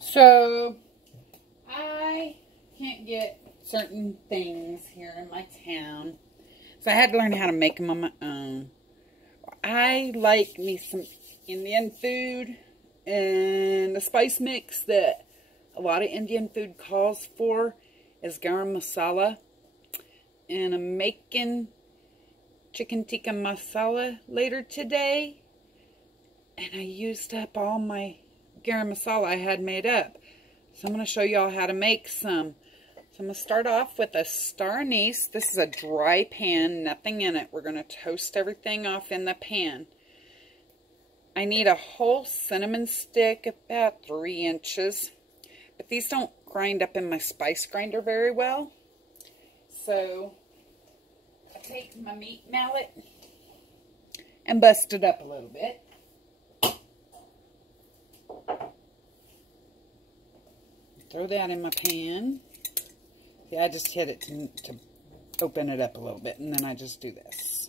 So, I can't get certain things here in my town. So I had to learn how to make them on my own. I like me some Indian food, and the spice mix that a lot of Indian food calls for is garam masala. And I'm making chicken tikka masala later today. And I used up all my garam masala I had made up. So I'm going to show y'all how to make some. So I'm going to start off with a star anise. This is a dry pan, nothing in it. We're going to toast everything off in the pan. I need a whole cinnamon stick, about 3 inches. But these don't grind up in my spice grinder very well. So I take my meat mallet and bust it up a little bit. Throw that in my pan. See, I just hit it to open it up a little bit, and then I just do this.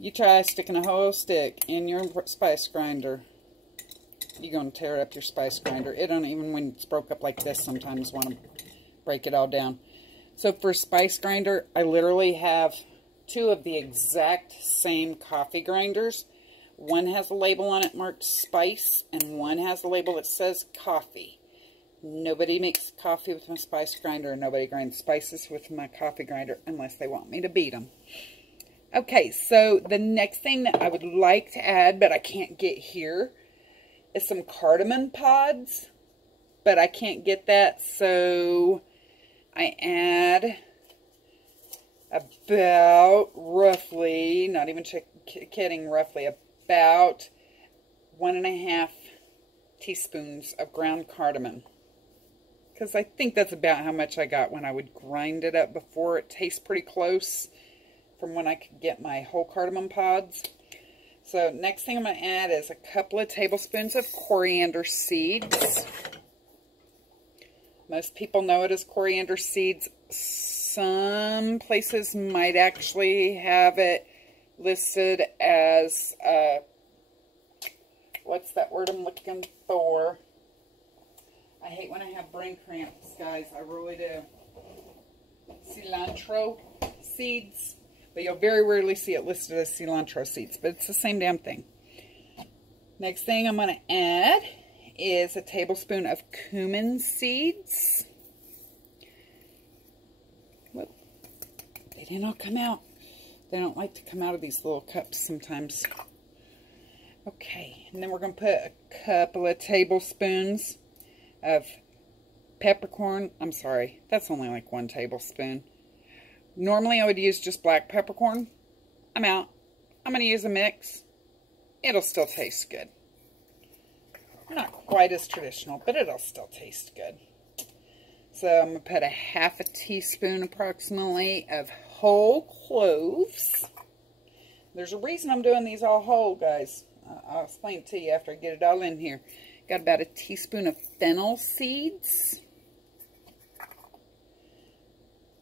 You try sticking a whole stick in your spice grinder, you're going to tear up your spice grinder. It don't even, when it's broke up like this, sometimes want to break it all down. So for spice grinder, I literally have 2 of the exact same coffee grinders. One has a label on it marked spice, and one has a label that says coffee. Nobody makes coffee with my spice grinder, and nobody grinds spices with my coffee grinder unless they want me to beat them. Okay, so the next thing that I would like to add, but I can't get here, is some cardamom pods. But I can't get that, so I add about roughly, not even kidding, roughly about 1.5 teaspoons of ground cardamom. Because I think that's about how much I got when I would grind it up before. It tastes pretty close from when I could get my whole cardamom pods. So next thing I'm going to add is a couple of tablespoons of coriander seeds. Most people know it as coriander seeds. Some places might actually have it listed as, what's that word I'm looking for? I hate when I have brain cramps, guys. I really do. Cilantro seeds. But you'll very rarely see it listed as cilantro seeds. But it's the same damn thing. Next thing I'm going to add is a tablespoon of cumin seeds. Whoop. They didn't all come out. They don't like to come out of these little cups sometimes. Okay, and then we're going to put a couple of tablespoons of peppercorn. I'm sorry, that's only like 1 tablespoon. Normally I would use just black peppercorn. I'm out. I'm going to use a mix. It'll still taste good. Not quite as traditional, but it'll still taste good. So I'm going to put a 1/2 teaspoon approximately of whole cloves. There's a reason I'm doing these all whole, guys. I'll explain it to you after I get it all in here. Got about a teaspoon of fennel seeds.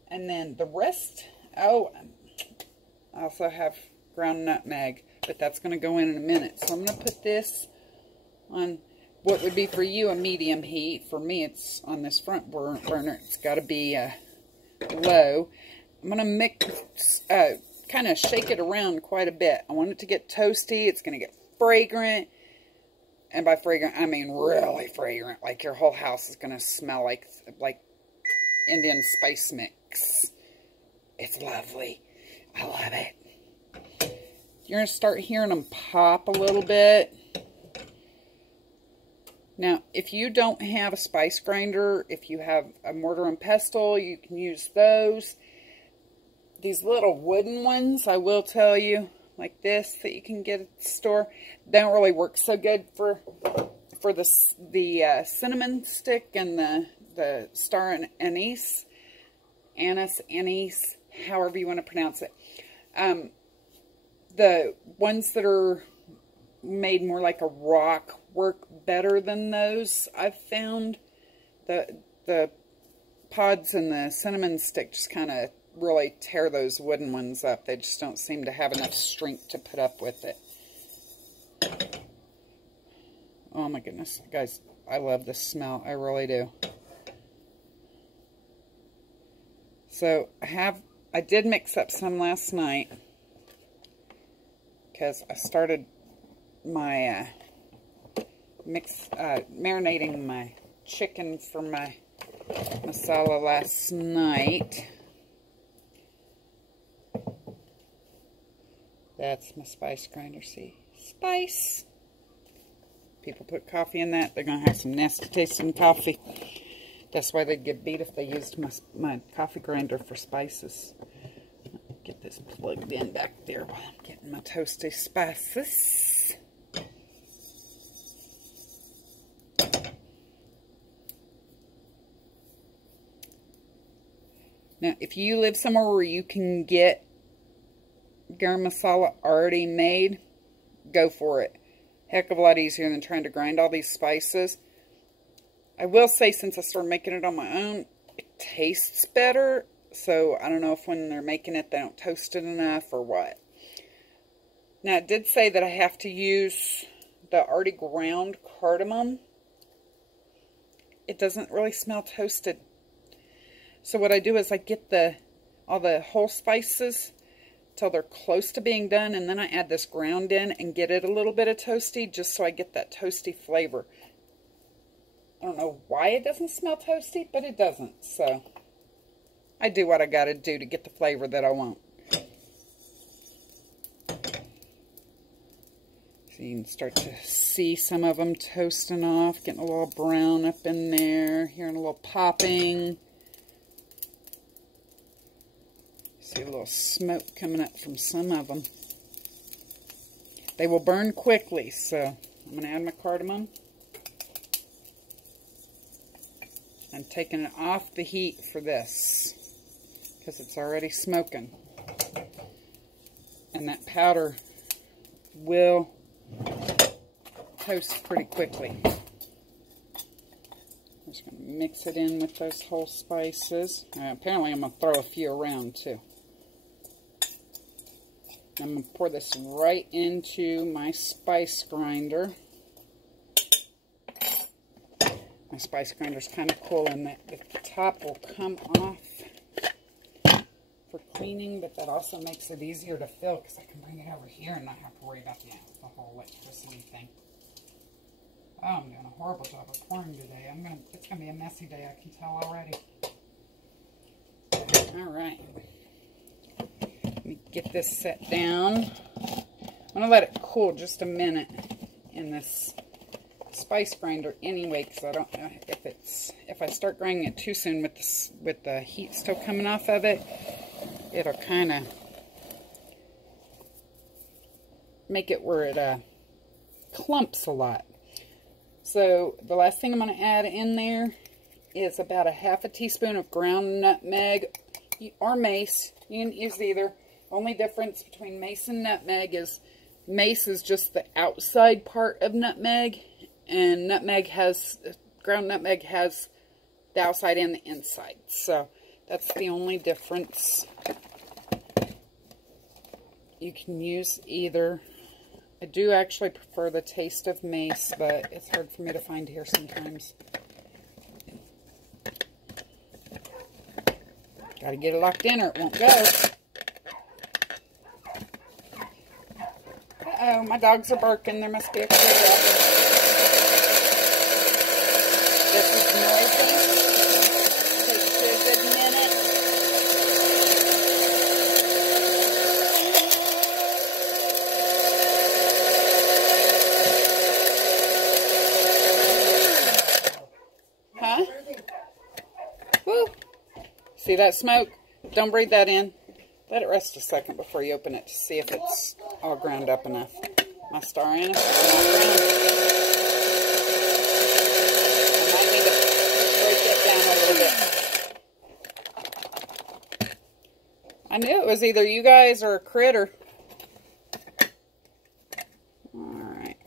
And then the rest, I also have ground nutmeg, but that's going to go in a minute. So I'm going to put this on what would be for you a medium heat. For me, it's on this front burner. It's got to be low. I'm going to mix, kind of shake it around quite a bit. I want it to get toasty. It's going to get fragrant. And by fragrant, I mean really fragrant. Like your whole house is going to smell like Indian spice mix. It's lovely. I love it. You're going to start hearing them pop a little bit. Now, if you don't have a spice grinder, if you have a mortar and pestle, you can use those. These little wooden ones, I will tell you, like this, that you can get at the store, they don't really work so good for the cinnamon stick and the star anise, anise, however you want to pronounce it. The ones that are made more like a rock work better than those, I've found. The pods and the cinnamon stick just kind of really tear those wooden ones up. They just don't seem to have enough strength to put up with it. Oh my goodness, guys, I love this smell. I really do. So I did mix up some last night because I started my marinating my chicken for my masala last night. That's my spice grinder. See, spice. People put coffee in that, they're gonna have some nasty tasting coffee. That's why they'd get beat if they used my coffee grinder for spices. Get this plugged in back there while I'm getting my toasty spices. Now, if you live somewhere where you can get garam masala already made, go for it. Heck of a lot easier than trying to grind all these spices. I will say, since I started making it on my own, it tastes better. So, I don't know if when they're making it, they don't toast it enough or what. Now, it did say that I have to use the already ground cardamom. It doesn't really smell toasted. So, what I do is I get all the whole spices till they're close to being done, and then I add this ground in and get it a little bit of toasty, just so I get that toasty flavor. I don't know why it doesn't smell toasty, but it doesn't. So I do what I gotta do to get the flavor that I want. So you can start to see some of them toasting off, getting a little brown up in there, hearing a little popping. See a little smoke coming up from some of them. They will burn quickly, so I'm going to add my cardamom. I'm taking it off the heat for this because it's already smoking. And that powder will toast pretty quickly. I'm just going to mix it in with those whole spices. Apparently I'm going to throw a few around too. I'm going to pour this right into my spice grinder. My spice grinder is kind of cool in that the top will come off for cleaning, but that also makes it easier to fill because I can bring it over here and not have to worry about the whole electricity thing. Oh, I'm doing a horrible job of pouring today. It's going to be a messy day, I can tell already. Alright. Let me get this set down. I'm going to let it cool just a minute in this spice grinder anyway, because I don't know if I start grinding it too soon with the heat still coming off of it, it'll kind of make it where it clumps a lot. So the last thing I'm going to add in there is about a half a teaspoon of ground nutmeg or mace. You can use either. Only difference between mace and nutmeg is mace is just the outside part of nutmeg, and ground nutmeg has the outside and the inside. So that's the only difference. You can use either. I do actually prefer the taste of mace, but it's hard for me to find here sometimes. Gotta get it locked in or it won't go. Uh-oh, my dogs are barking. There must be a critter out there. This is noisy. Takes a good minute. Huh? Woo! See that smoke? Don't breathe that in. Let it rest a second before you open it to see if it's all ground up enough. My star anise is not ground. I might need to break it down a little bit. I knew it was either you guys or a critter. Alright.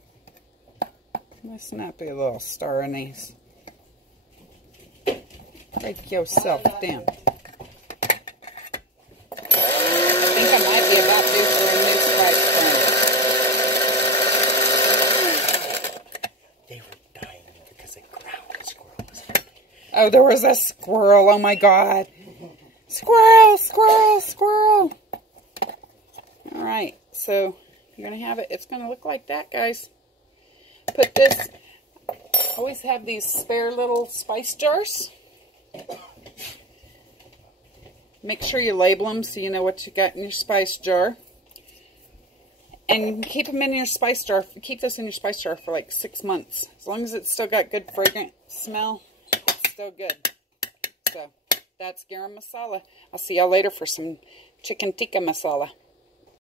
Listen up, you little star anise. Break yourself down. Oh, there was a squirrel. Oh, my God. Squirrel, squirrel, squirrel. All right. So, you're going to have it. It's going to look like that, guys. Put this. Always have these spare little spice jars. Make sure you label them so you know what you got in your spice jar. And keep them in your spice jar. Keep this in your spice jar for like 6 months. As long as it's still got good fragrant smell, it's still good. So, that's garam masala. I'll see y'all later for some chicken tikka masala.